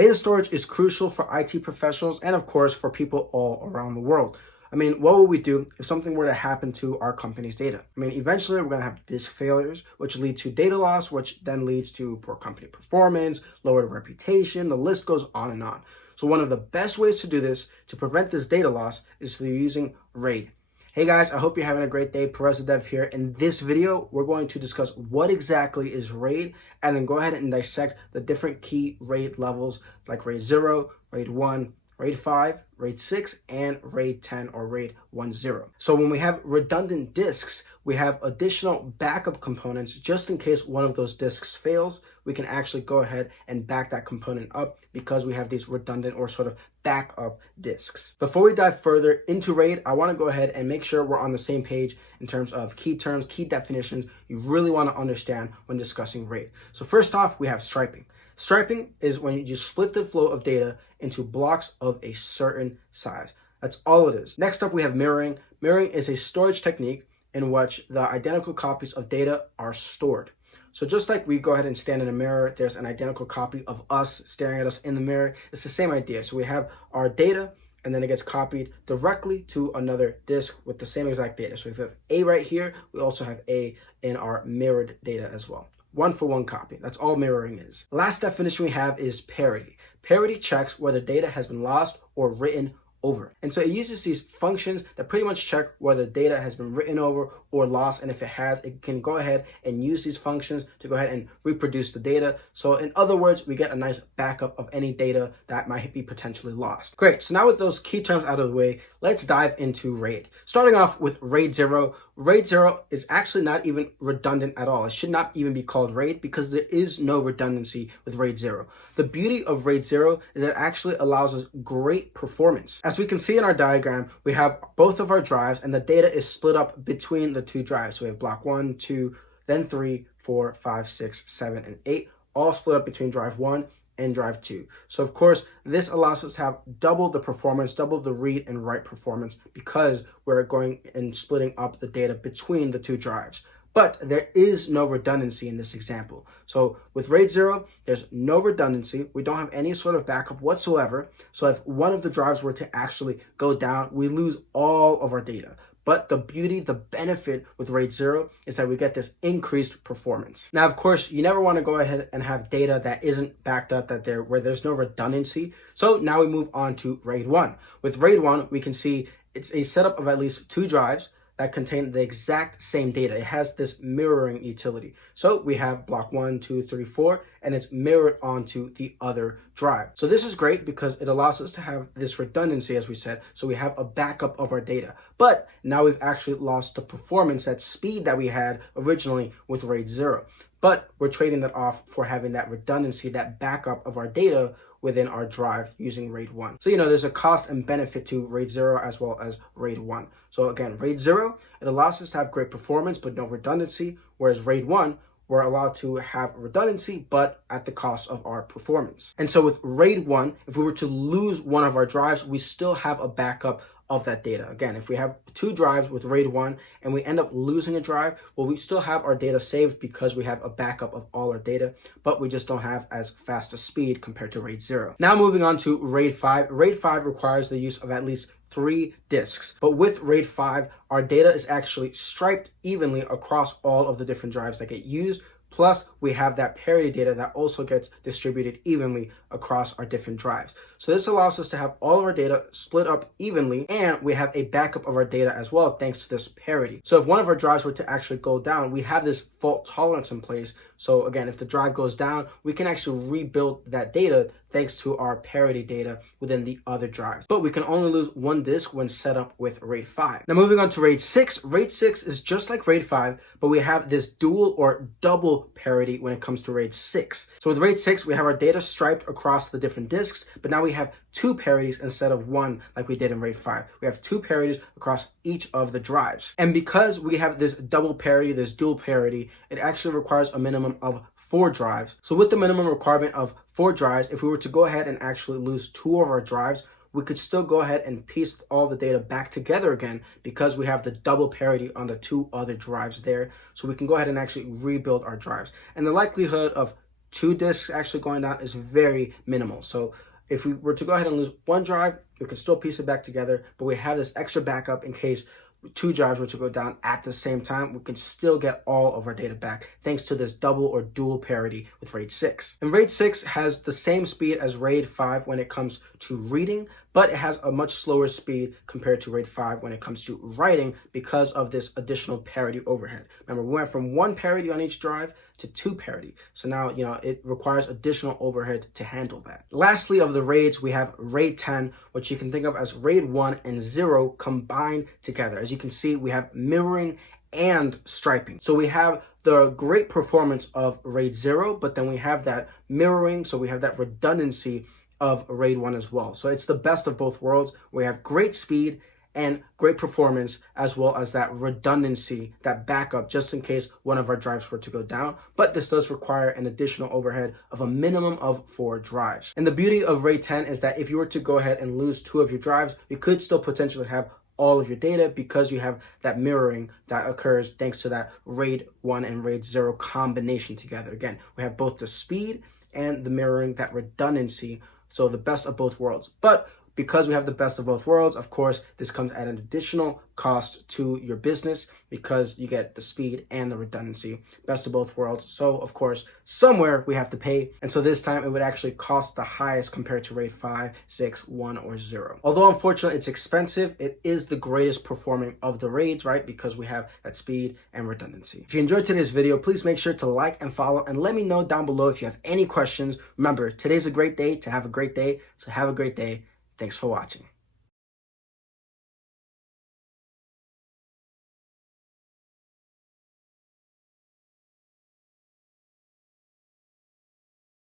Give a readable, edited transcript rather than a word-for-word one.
Data storage is crucial for IT professionals and of course for people all around the world. I mean, what would we do if something were to happen to our company's data? I mean, eventually we're going to have disk failures, which lead to data loss, which then leads to poor company performance, lowered reputation, the list goes on and on. So one of the best ways to do this, to prevent this data loss, is through using RAID. Hey guys, I hope you're having a great day. Perez the Dev here. In this video, we're going to discuss what exactly is RAID and then go ahead and dissect the different key RAID levels like RAID 0, RAID 1, RAID 5, RAID 6, and RAID 10 or RAID 10. So when we have redundant disks, we have additional backup components just in case one of those disks fails. We can actually go ahead and back that component up because we have these redundant or sort of backup disks. Before we dive further into RAID, I want to go ahead and make sure we're on the same page in terms of key terms, key definitions you really want to understand when discussing RAID. So first off, we have striping. Striping is when you just split the flow of data into blocks of a certain size. That's all it is. Next up, we have mirroring. Mirroring is a storage technique in which the identical copies of data are stored. So just like we go ahead and stand in a mirror, there's an identical copy of us staring at us in the mirror. It's the same idea. So we have our data, and then it gets copied directly to another disk with the same exact data. So if we have A right here, we also have A in our mirrored data as well. One for one copy. That's all mirroring is. Last definition we have is parity. Parity checks whether data has been lost or written over. And so it uses these functions that pretty much check whether data has been written over or lost. And if it has, it can go ahead and use these functions to go ahead and reproduce the data. So in other words, we get a nice backup of any data that might be potentially lost. Great. So now with those key terms out of the way, let's dive into RAID. Starting off with RAID 0. RAID 0 is actually not even redundant at all. It should not even be called RAID because there is no redundancy with RAID 0. The beauty of RAID 0 is that it actually allows us great performance. As we can see in our diagram, we have both of our drives and the data is split up between the two drives. So we have block 1, 2, then 3, 4, 5, 6, 7, and 8, all split up between drive 1 and drive 2. So of course, this allows us to have double the performance, double the read and write performance because we're going and splitting up the data between the two drives. But there is no redundancy in this example. So with RAID 0, there's no redundancy. We don't have any sort of backup whatsoever. So if one of the drives were to actually go down, we lose all of our data. But the beauty, the benefit with RAID 0 is that we get this increased performance. Now, of course, you never want to go ahead and have data that isn't backed up, where there's no redundancy. So now we move on to RAID 1. With RAID 1, we can see it's a setup of at least two drives that contain the exact same data. It has this mirroring utility. So we have block 1, 2, 3, 4, and it's mirrored onto the other drive. So this is great because it allows us to have this redundancy, as we said, so we have a backup of our data. But now we've actually lost the performance, that speed that we had originally with RAID 0. But we're trading that off for having that redundancy, that backup of our data within our drive using RAID 1. So, there's a cost and benefit to RAID 0 as well as RAID 1. So again, RAID 0, it allows us to have great performance, but no redundancy, whereas RAID 1, we're allowed to have redundancy, but at the cost of our performance. And so with RAID 1, if we were to lose one of our drives, we still have a backup of that data. Again, if we have two drives with RAID 1 and we end up losing a drive, well, we still have our data saved because we have a backup of all our data, but we just don't have as fast a speed compared to RAID 0. Now moving on to RAID 5. RAID 5 requires the use of at least 3 disks. But with RAID 5, our data is actually striped evenly across all of the different drives that get used. Plus, we have that parity data that also gets distributed evenly across our different drives. So this allows us to have all of our data split up evenly, and we have a backup of our data as well, thanks to this parity. So if one of our drives were to actually go down, we have this fault tolerance in place. So again, if the drive goes down, we can actually rebuild that data thanks to our parity data within the other drives. But we can only lose one disk when set up with RAID 5. Now moving on to RAID 6. RAID 6 is just like RAID 5, but we have this dual or double parity when it comes to RAID 6. So with RAID 6, we have our data striped across the different disks, but now we have 2 parities instead of 1 like we did in RAID 5. We have 2 parities across each of the drives. And because we have this double parity, this dual parity, it actually requires a minimum of 4 drives. So with the minimum requirement of 4 drives, if we were to go ahead and actually lose 2 of our drives, we could still go ahead and piece all the data back together again because we have the double parity on the 2 other drives there. So we can go ahead and actually rebuild our drives. And the likelihood of 2 disks actually going down is very minimal. So if we were to go ahead and lose one drive, we can still piece it back together, but we have this extra backup in case 2 drives were to go down at the same time. We can still get all of our data back thanks to this double or dual parity with RAID 6. And RAID 6 has the same speed as RAID 5 when it comes to reading, but it has a much slower speed compared to RAID 5 when it comes to writing because of this additional parity overhead. Remember, we went from 1 parity on each drive to 2 parity. So now, it requires additional overhead to handle that. Lastly, of the RAIDs, we have RAID 10, which you can think of as RAID 1 and 0 combined together. As you can see, we have mirroring and striping. So we have the great performance of RAID 0, but then we have that mirroring, so we have that redundancy of RAID 1 as well. So it's the best of both worlds. We have great speed and great performance, as well as that redundancy, that backup, just in case one of our drives were to go down. But this does require an additional overhead of a minimum of 4 drives. And the beauty of RAID 10 is that if you were to go ahead and lose 2 of your drives, you could still potentially have all of your data because you have that mirroring that occurs thanks to that RAID 1 and RAID 0 combination together. Again, we have both the speed and the mirroring, that redundancy, so the best of both worlds. But because we have the best of both worlds, of course, this comes at an additional cost to your business because you get the speed and the redundancy, best of both worlds. So, of course, somewhere we have to pay. And so this time it would actually cost the highest compared to RAID 5, 6, 1, or 0. Although, unfortunately, it's expensive, it is the greatest performing of the RAIDs, right? Because we have that speed and redundancy. If you enjoyed today's video, please make sure to like and follow and let me know down below if you have any questions. Remember, today's a great day to have a great day. So have a great day. Thanks for watching.